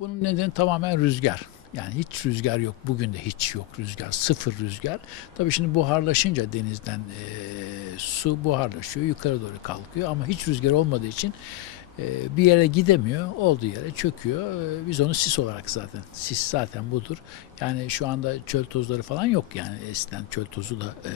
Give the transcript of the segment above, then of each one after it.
Bunun nedeni tamamen rüzgar. Yani hiç rüzgar yok. Bugün de hiç yok rüzgar. Sıfır rüzgar. Tabii şimdi buharlaşınca denizden e, su buharlaşıyor. Yukarı doğru kalkıyor. Ama hiç rüzgar olmadığı için bir yere gidemiyor. Olduğu yere çöküyor. E, biz onu sis olarak zaten. Sis zaten budur. Yani şu anda çöl tozları falan yok yani. Eskiden çöl tozu da e,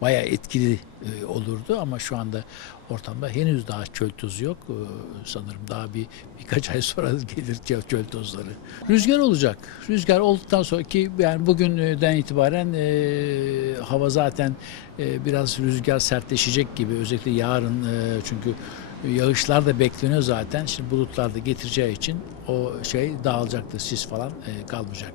bayağı etkili e, olurdu ama şu anda ortamda henüz daha çöl tozu yok. E, sanırım daha bir birkaç ay sonra gelir çöl, çöl tozları. Rüzgar olacak. Rüzgar olduktan sonra ki yani bugünden itibaren e, hava zaten e, biraz rüzgar sertleşecek gibi özellikle yarın e, çünkü yağışlar da bekleniyor zaten. Şimdi bulutlar da getireceği için o şey dağılacaktır. Sis falan e, kalmayacak.